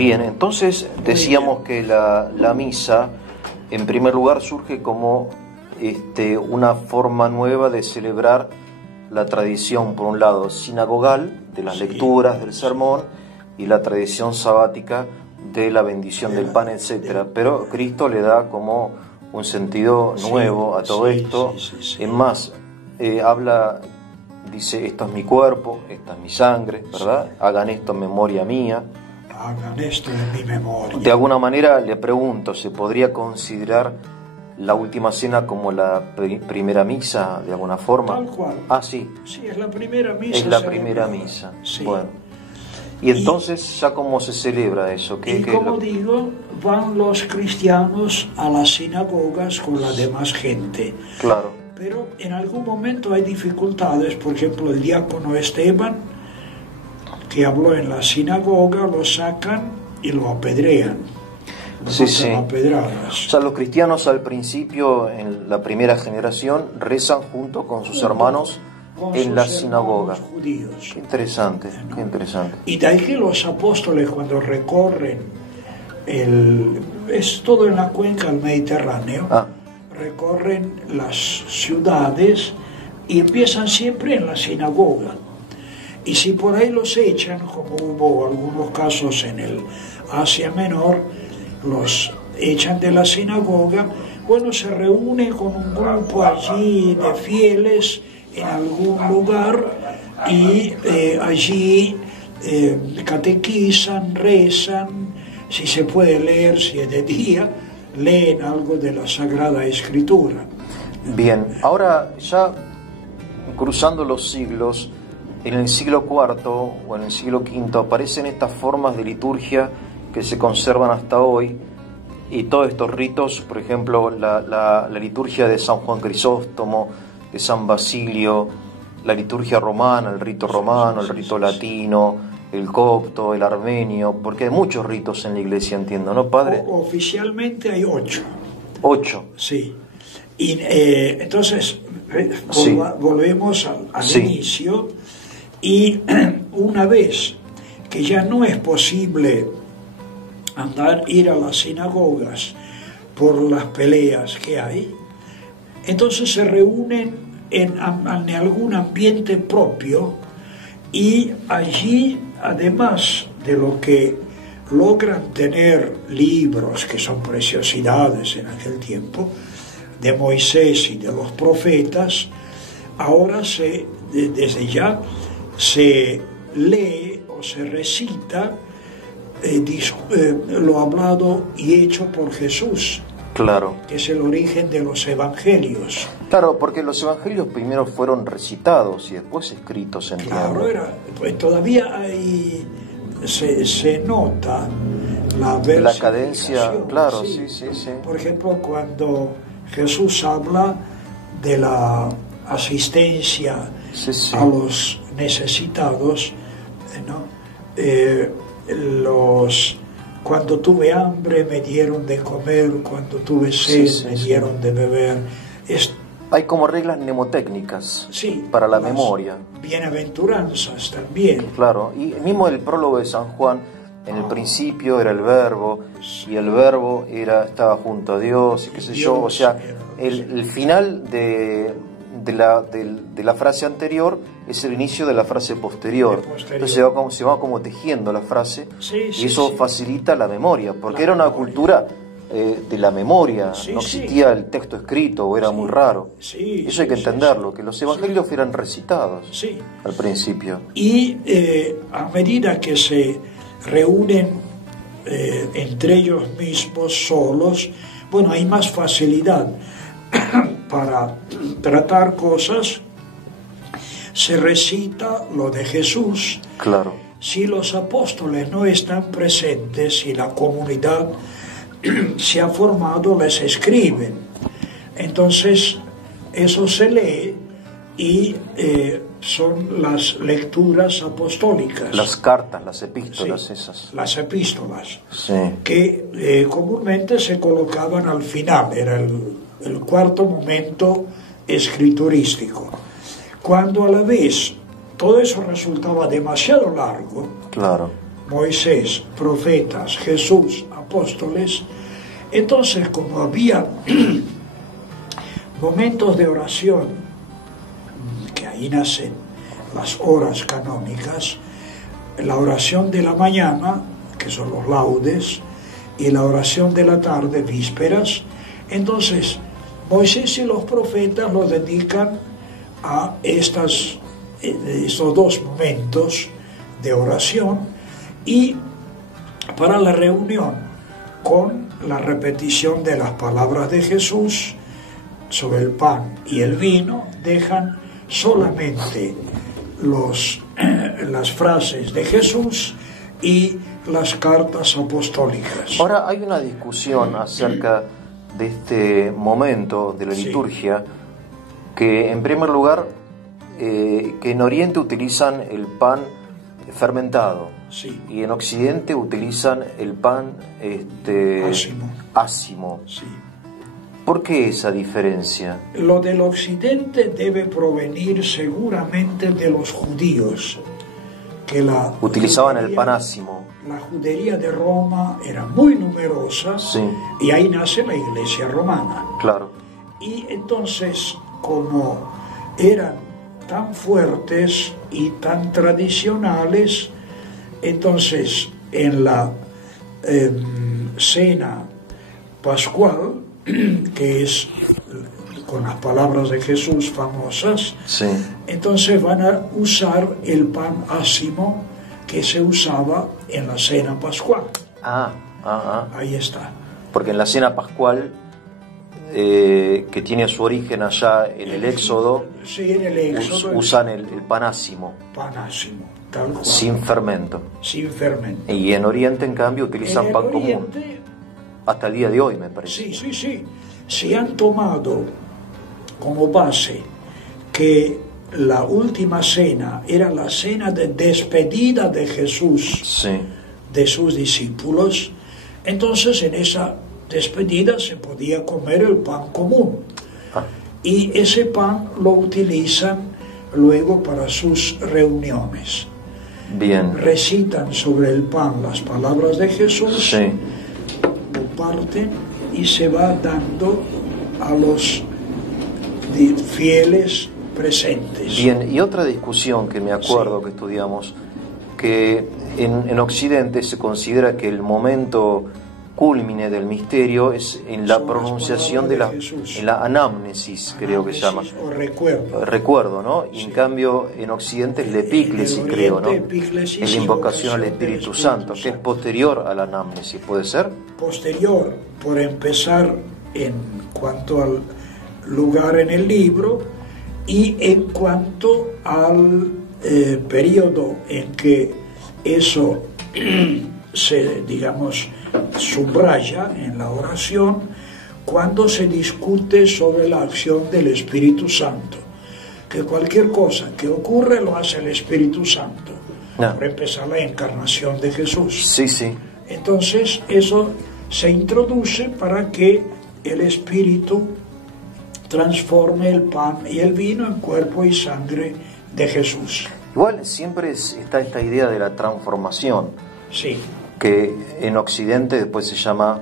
Bien, entonces decíamos que la misa, en primer lugar, surge como una forma nueva de celebrar la tradición, por un lado, sinagogal, de las lecturas del sermón, y la tradición sabática de la bendición del pan, etcétera. Pero Cristo le da como un sentido nuevo a todo esto. Es más, dice, esto es mi cuerpo, esta es mi sangre, ¿verdad? Hagan esto en memoria mía. Hagan esto en mi memoria. De alguna manera le pregunto, ¿se podría considerar la última cena como la primera misa, de alguna forma? Tal cual. Ah, sí. Sí, es la primera misa. Es la primera misa. Sí. Bueno. Y entonces, ¿ya cómo se celebra eso? Digo, van los cristianos a las sinagogas con la demás gente. Claro. Pero en algún momento hay dificultades. Por ejemplo, el diácono Esteban, que habló en la sinagoga, lo sacan y lo apedrean. Sí. Apedradas. O sea, los cristianos al principio, en la primera generación, rezan junto con sus hermanos en la sinagoga. Judíos. Qué interesante, qué interesante. Y de ahí que los apóstoles, cuando recorren es todo en la cuenca del Mediterráneo, recorren las ciudades y empiezan siempre en la sinagoga. Y si por ahí los echan, como hubo algunos casos en el Asia Menor, los echan de la sinagoga, bueno, se reúnen con un grupo allí de fieles en algún lugar y allí catequizan, rezan, si se puede leer, si es de día, leen algo de la Sagrada Escritura. Bien, ahora ya cruzando los siglos, en el siglo IV o en el siglo V aparecen estas formas de liturgia que se conservan hasta hoy, y todos estos ritos, por ejemplo, la liturgia de San Juan Crisóstomo, de San Basilio, la liturgia romana, el rito romano, el rito latino, el copto, el armenio, porque hay muchos ritos en la iglesia, entiendo, ¿no, padre? Oficialmente hay 8. 8. Sí. Y entonces, volvemos al inicio, y una vez que ya no es posible ir a las sinagogas por las peleas que hay, entonces se reúnen en algún ambiente propio, y allí, además de lo que logran tener libros que son preciosidades en aquel tiempo, de Moisés y de los profetas, ahora desde ya se lee o se recita lo hablado y hecho por Jesús. Claro. Que es el origen de los evangelios. Claro, porque los evangelios primero fueron recitados y después escritos, entiendo. Claro, pues todavía se nota la cadencia, claro, sí. Por ejemplo, cuando Jesús habla de la asistencia a los necesitados, ¿no? Cuando tuve hambre me dieron de comer, cuando tuve sed me dieron de beber. Hay como reglas mnemotécnicas para la memoria. Bienaventuranzas también. Claro, y mismo el prólogo de San Juan, en el principio era el verbo, y el verbo estaba junto a Dios, y qué sé yo, o sea, el final de la frase anterior es el inicio de la frase posterior. Entonces se va como tejiendo la frase, y eso facilita la memoria, porque era una cultura de la memoria, no existía el texto escrito, o era muy raro. Eso hay que entenderlo, que los evangelios eran recitados al principio. Y a medida que se reúnen entre ellos mismos solos, bueno, hay más facilidad para tratar cosas. Se recita lo de Jesús. Claro. Si los apóstoles no están presentes y la comunidad se ha formado, les escriben. Entonces, eso se lee y son las lecturas apostólicas. Las cartas, las epístolas esas. Las epístolas, que comúnmente se colocaban al final, era el cuarto momento escriturístico. Cuando a la vez todo eso resultaba demasiado largo, claro, Moisés, profetas, Jesús, apóstoles. Entonces, como había momentos de oración, que ahí nacen las horas canónicas, la oración de la mañana, que son los laudes, y la oración de la tarde, vísperas, entonces Moisés y los profetas lo dedican a estos dos momentos de oración y para la reunión con la repetición de las palabras de Jesús sobre el pan y el vino, dejan solamente las frases de Jesús y las cartas apostólicas. Ahora hay una discusión acerca de este momento de la liturgia, que en primer lugar que en Oriente utilizan el pan fermentado y en Occidente utilizan el pan ácimo. Sí. ¿Por qué esa diferencia? Lo del Occidente debe provenir seguramente de los judíos, que utilizaban el pan ácimo. La judería de Roma era muy numerosa, y ahí nace la Iglesia romana. Claro. Y entonces, como eran tan fuertes y tan tradicionales, entonces en la cena pascual, que es con las palabras de Jesús famosas, entonces van a usar el pan ácimo que se usaba en la cena pascual. Ahí está. Porque en la cena pascual, que tiene su origen allá en el Éxodo, en el Éxodo usan el pan ácimo. Pan ácimo, tal cual. Sin fermento. Sin fermento. Y en Oriente, en cambio, utilizan pan común. Hasta el día de hoy, me parece. Sí. Se han tomado como base que la última cena era la cena de despedida de Jesús, de sus discípulos. Entonces, en esa despedida se podía comer el pan común. Y ese pan lo utilizan luego para sus reuniones. Bien. Recitan sobre el pan las palabras de Jesús, lo parten y se va dando a los fieles presentes. Bien, y otra discusión que me acuerdo que estudiamos, que en Occidente se considera que el momento cúlmine del misterio es en la pronunciación en la anamnesis, creo que se llama. O recuerdo. Recuerdo, ¿no? Y en cambio en Occidente es la epíclesis, creo, ¿no? Es la invocación al Espíritu Santo, que es posterior a la anamnesis, ¿puede ser? Posterior, por empezar en cuanto al lugar en el libro y en cuanto al periodo en que eso se, digamos, subraya en la oración, cuando se discute sobre la acción del Espíritu Santo, que cualquier cosa que ocurre lo hace el Espíritu Santo. Por empezar, la encarnación de Jesús. Entonces eso se introduce para que el Espíritu transforme el pan y el vino en cuerpo y sangre de Jesús. Igual siempre está esta idea de la transformación, que en Occidente después se llama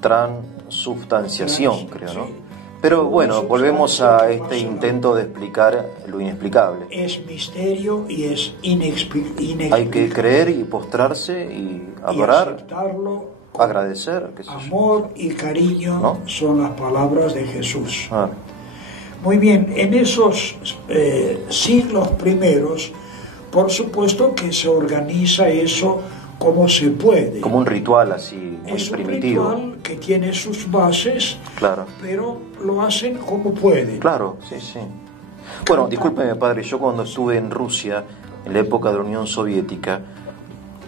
transubstanciación, creo, ¿no? Pero bueno, volvemos a este intento de explicar lo inexplicable. Es misterio y es inexplicable. Hay que creer y postrarse y adorar, y aceptarlo, agradecer, qué sé yo. Amor y cariño, ¿no? Son las palabras de Jesús. Ah. Muy bien, en esos siglos primeros, por supuesto que se organiza eso como se puede. Como un ritual así, muy primitivo. Es un ritual que tiene sus bases, claro, pero lo hacen como pueden. Claro, sí, sí. Bueno, discúlpeme, padre, yo cuando estuve en Rusia, en la época de la Unión Soviética,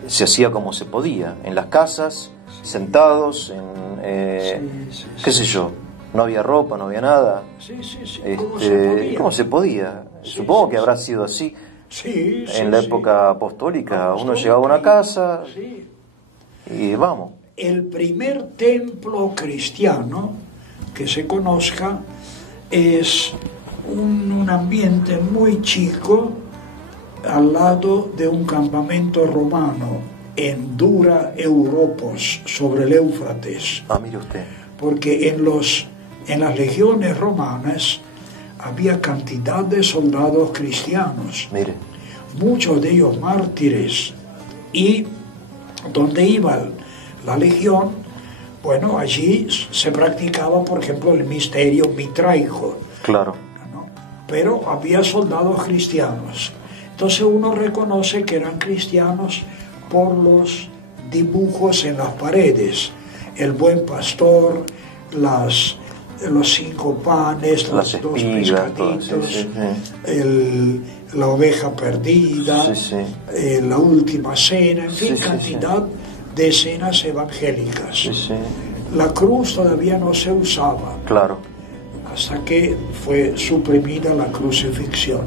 se hacía como se podía, en las casas, sentados, qué sé yo, no había ropa, no había nada. ¿Cómo se podía? Supongo que habrá sido así. En la época apostólica, uno llegaba a una casa y vamos. El primer templo cristiano que se conozca es un ambiente muy chico al lado de un campamento romano en Dura Europos, sobre el Éufrates. Ah, mire usted. Porque en las legiones romanas había cantidad de soldados cristianos. Mire. Muchos de ellos mártires. Y donde iba la legión, bueno, allí se practicaba, por ejemplo, el misterio mitraico. Claro. ¿No? Pero había soldados cristianos. Entonces uno reconoce que eran cristianos por los dibujos en las paredes. El buen pastor, los 5 panes, las los 2 espigas, pescaditos, sí, sí. La oveja perdida, Sí, la última cena, en fin, Sí, cantidad de escenas evangélicas. Sí, sí. La cruz todavía no se usaba, Claro. hasta que fue suprimida la crucifixión.